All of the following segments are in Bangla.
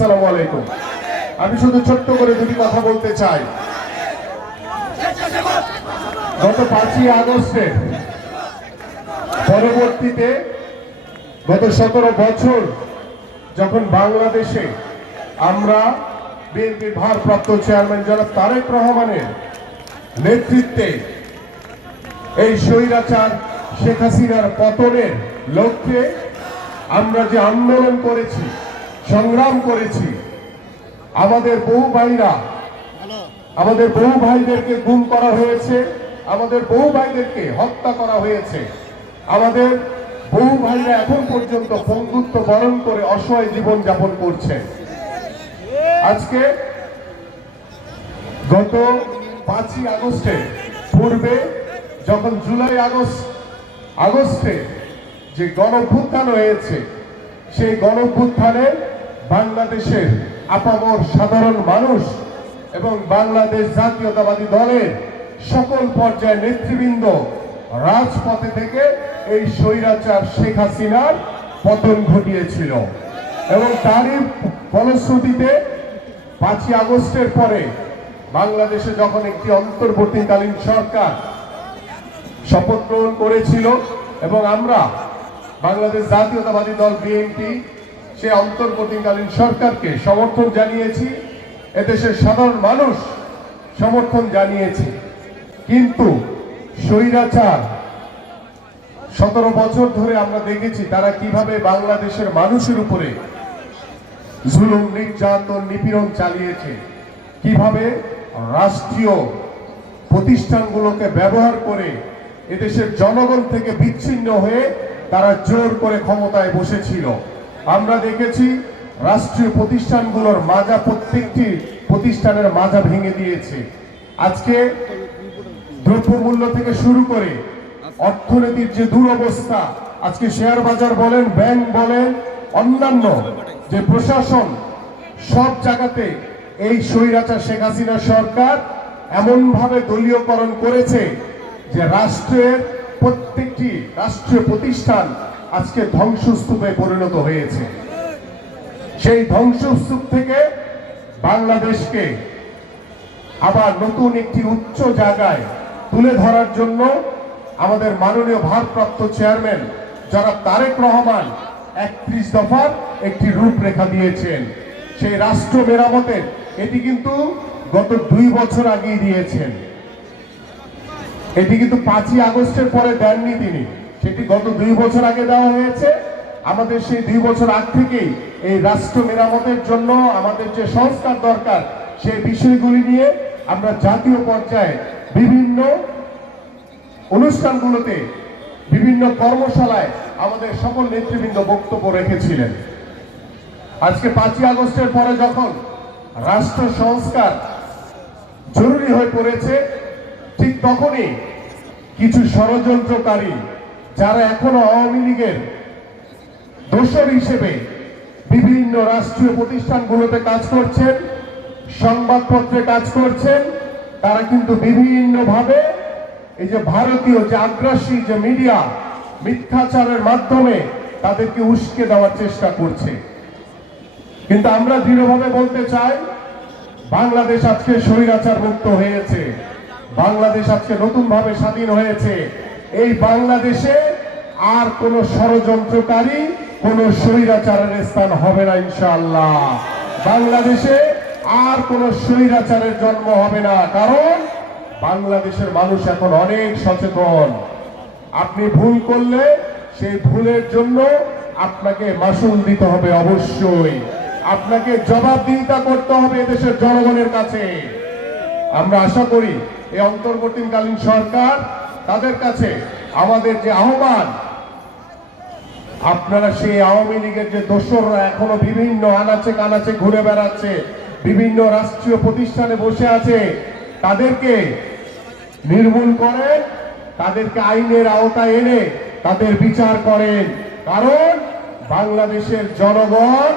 আসসালামু আলাইকুম। আমি শুধু ছোট্ট করে দুটি কথা বলতে চাই। গত 5ই আগস্টে পরবর্তীতে গত 17 বছর যখন বাংলাদেশে আমরা বিএনপির ভারপ্রাপ্ত চেয়ারম্যান জনাব তারেক রহমানের নেতৃত্বে এই স্বৈরাচার শেখ হাসিনার পতনের লক্ষ্যে আমরা যে আন্দোলন করেছি, সংগ্রাম করেছি, আমাদের বহু ভাইদেরকে গুম করা হয়েছে, আমাদের বহু ভাইদেরকে হত্যা করা হয়েছে, আমাদের বহু ভাইরা এখন পর্যন্ত বন্ধুত্ব বরণ করে অসহায় জীবন যাপন করছে। আজকে গত 5ই আগস্টে পূর্বে যখন জুলাই আগস্টে যে গণঅভ্যুত্থান হয়েছে, সেই গণঅভ্যুত্থানে বাংলাদেশের আপামর সাধারণ মানুষ এবং বাংলাদেশ জাতীয়তাবাদী দলের সকল পর্যায়ের নেতৃবৃন্দ রাজপথে থেকে এই স্বৈরাচার শেখ হাসিনার পতন ঘটিয়েছিল এবং তারই ফলশ্রুতিতে 5ই আগস্টের পরে বাংলাদেশে যখন একটি অন্তর্বর্তীকালীন সরকার শপথ গ্রহণ করেছিল এবং আমরা বাংলাদেশ জাতীয়তাবাদী দল বিএনপি সে অন্তর্বর্তীকালীন সরকারকে সমর্থন জানিয়েছি, এদেশের সাধারণ মানুষ সমর্থন জানিয়েছে। কিন্তু স্বৈরাচার 17 বছর ধরে আমরা দেখেছি তারা কিভাবে বাংলাদেশের মানুষের উপরে জুলুম, নির্যাতন, নিপীড়ন চালিয়েছে, কিভাবে রাষ্ট্রীয় প্রতিষ্ঠানগুলোকে ব্যবহার করে এদেশের জনগণ থেকে বিচ্ছিন্ন হয়ে তারা জোর করে ক্ষমতায় বসেছিল। আমরা দেখেছি রাষ্ট্রীয় প্রতিষ্ঠানগুলোর মাজা, প্রত্যেকটি প্রতিষ্ঠানের মাজা ভেঙে দিয়েছে। আজকে দ্রব্যমূল্য থেকে শুরু করে অর্থনীতির যে দুরবস্থা, আজকে শেয়ার বাজার বলেন, ব্যাংক বলেন, অন্যান্য যে প্রশাসন, সব জায়গাতে এই স্বৈরাচার শেখ হাসিনা সরকার এমন ভাবে দলীয়করণ করেছে যে রাষ্ট্রের প্রত্যেকটি রাষ্ট্রীয় প্রতিষ্ঠান আজকে ধ্বংসস্তূপে পরিণত হয়েছে। সেই ধ্বংসস্তূপ থেকে বাংলাদেশকে আবার নতুন একটি উচ্চ জায়গায় তুলে ধরার জন্য আমাদের মাননীয় ভারপ্রাপ্ত চেয়ারম্যান জনাব তারেক রহমান 31 দফার একটি রূপরেখা দিয়েছেন। সেই রাষ্ট্র মেরামতের এটি কিন্তু গত 2 বছর আগেই দিয়েছেন। এটি কিন্তু 5ই আগস্টের পরে দেননি তিনি, সেটি গত 2 বছর আগে দেওয়া হয়েছে। আমাদের সেই 2 বছর আগ থেকেই এই রাষ্ট্র মেরামতের জন্য আমাদের যে সংস্কার দরকার সেই বিষয়গুলি নিয়ে আমরা জাতীয় পর্যায়ে বিভিন্ন অনুষ্ঠানগুলোতে, বিভিন্ন কর্মশালায় আমাদের সকল নেতৃবৃন্দ বক্তব্য রেখেছিলেন। আজকে 5ই আগস্টের পরে যখন রাষ্ট্র সংস্কার জরুরি হয়ে পড়েছে, ঠিক তখনই কিছু ষড়যন্ত্রকারী যারা এখনো আওয়ামী লীগের দোসর হিসেবে বিভিন্ন রাষ্ট্রীয় প্রতিষ্ঠানগুলোতে কাজ করছেন, সংবাদপত্রে কাজ করছেন, তারা কিন্তু বিভিন্নভাবে এই যে ভারতীয় যে আগ্রাসী যে মিডিয়া, মিথ্যাচারের মাধ্যমে তাদেরকে উস্কে দেওয়ার চেষ্টা করছে। কিন্তু আমরা দৃঢ়ভাবে বলতে চাই, বাংলাদেশ আজকে স্বৈরাচার মুক্ত হয়েছে, বাংলাদেশ আজকে নতুনভাবে স্বাধীন হয়েছে। এই বাংলাদেশে আর কোন ষড়যন্ত্রকারী, কোন স্বৈরাচারের স্থান হবে না ইনশাআল্লাহ। বাংলাদেশে আর কোন স্বৈরাচারের জন্ম হবে না, কারণ বাংলাদেশের মানুষ এখন অনেক সচেতন। আপনি ভুল করলে সেই ভুলের জন্য আপনাকে মাসুল দিতে হবে, অবশ্যই আপনাকে জবাবদিহিতা করতে হবে এদেশের জনগণের কাছে। আমরা আশা করি এই অন্তর্বর্তীকালীন সরকার, তাদের কাছে আমাদের যে আহ্বান, আপনারা সেই আওয়ামী লীগের যে দোসররা এখনো বিভিন্ন আনাচে কানাচে ঘুরে বেড়াচ্ছে, বিভিন্ন রাষ্ট্রীয় প্রতিষ্ঠানে বসে আছে, তাদেরকে নির্মূল করেন, তাদেরকে আইনের আওতায় এনে তাদের বিচার করেন। কারণ বাংলাদেশের জনগণ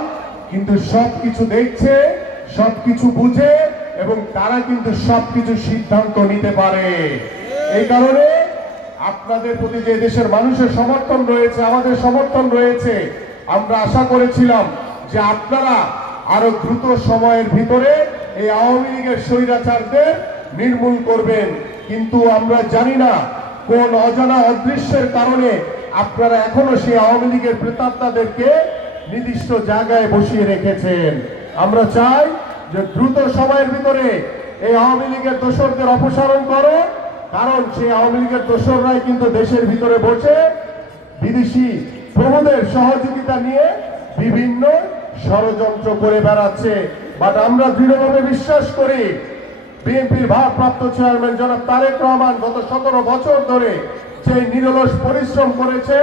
কিন্তু সবকিছু দেখছে, সবকিছু বুঝে এবং তারা কিন্তু সবকিছু সিদ্ধান্ত নিতে পারে। এই কারণে আপনাদের প্রতি যে দেশের মানুষের সমর্থন রয়েছে, আমাদের সমর্থন রয়েছে, আমরা আশা করেছিলাম যে আপনারা আরো দ্রুত সময়ের ভিতরে এই আওয়ামী লীগের স্বৈরাচারদের নির্মূল করবেন। কিন্তু আমরা জানি না কোন অজানা অদৃশ্যের কারণে আপনারা এখনো সেই আওয়ামী লীগের প্রেতাত্মাদেরকে নির্দিষ্ট জায়গায় বসিয়ে রেখেছেন। আমরা চাই যে দ্রুত সময়ের ভিতরে এই আওয়ামী লীগের দোসরদের অপসারণ করো, কারণ সেই আওয়ামী লীগের দোসররাই কিন্তু দেশের ভিতরে বসে বিদেশি প্রভুদের সহযোগিতা নিয়ে বিভিন্ন ষড়যন্ত্র করে বেড়াচ্ছে। বাট আমরা দৃঢ়ভাবে বিশ্বাস করি বিএনপির ভারপ্রাপ্ত চেয়ারম্যান জনাব তারেক রহমান গত 17 বছর ধরে যে নিরলস পরিশ্রম করেছে,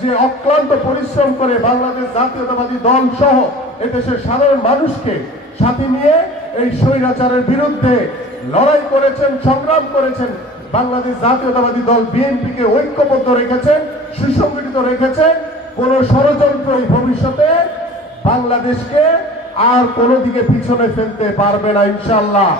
যে অক্লান্ত পরিশ্রম করে বাংলাদেশ জাতীয়তাবাদী দল সহ এদেশের সাধারণ মানুষকে সাথে নিয়ে এই স্বৈরাচারের বিরুদ্ধে লড়াই করেছেন, সংগ্রাম করেছেন। বাংলাদেশ জাতীয়তাবাদী দল বিএনপিকে ঐক্যবদ্ধ রেখেছেন, সুসংগঠিত রেখেছেন। কোন ষড়যন্ত্র এই ভবিষ্যতে বাংলাদেশকে আর কোনো দিকে পিছনে ফেলতে পারবে না ইনশাআল্লাহ।